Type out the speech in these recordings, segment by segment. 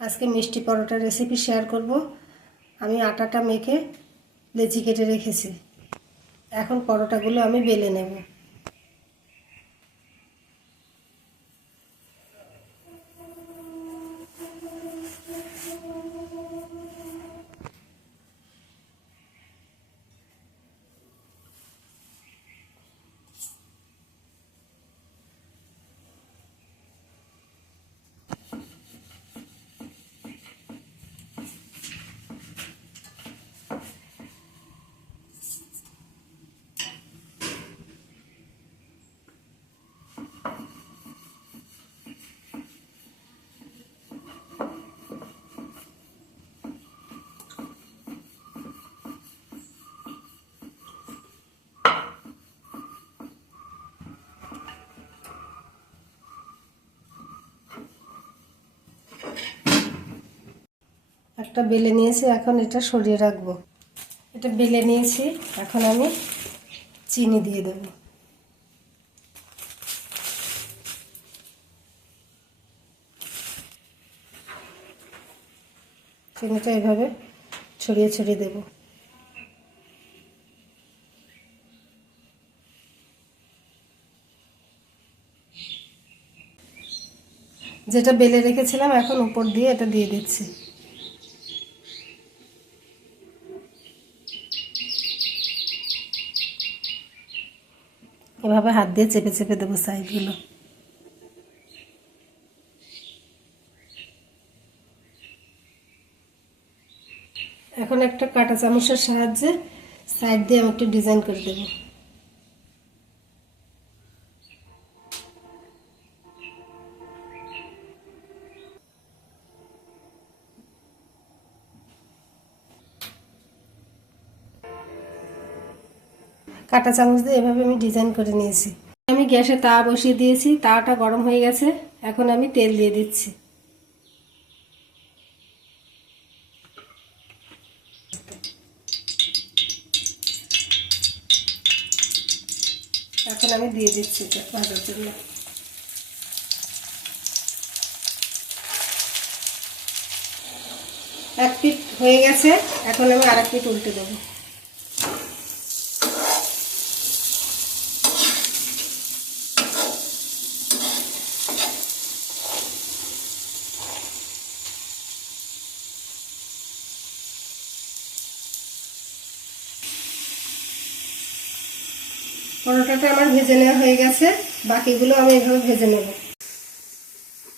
আজকে মিষ্টি পরোটার রেসিপি শেয়ার করব। আমি আটাটা মেখে লেচি কেটে রেখেছি। এখন পরোটাগুলো আমি বেলে নেব। একটা বেলে নিয়েছি, এখন এটা সরিয়ে রাখব। এটা বেলে নিয়েছি, এখন আমি চিনি দিয়ে দেবো। চিনিটা এভাবে ছড়িয়ে ছড়িয়ে দেবো। যেটা বেলে রেখেছিলাম, এখন উপর দিয়ে এটা দিয়ে দিচ্ছি। এভাবে হাত দিয়ে চেপে চেপে দেবো সাইডগুলো। এখন একটা কাটা চামচের সাহায্যে সাইড দিয়ে আমি একটু ডিজাইন করে দেবো। কাঁটা চামচ দিয়ে এভাবে আমি ডিজাইন করে নিয়েছি। আমি গ্যাসে তা বসিয়ে দিয়েছি তাওয়াটা গরম হয়ে গেছে, এখন আমি তেল দিয়ে দিচ্ছি। এখন আমি দিয়ে দিচ্ছি ভাজার জন্য। এক পিট হয়ে গেছে, এখন আমি আর এক পিট উল্টে দেবো। পরোটাটা আমার ভেজে নেওয়া হয়ে গেছে। বাকিগুলো আমি এভাবে ভেজে নেব।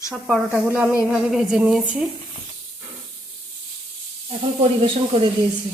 সব পরোটাগুলো আমি এভাবে ভেজে নিয়েছি। এখন পরিবেশন করে দিয়েছি।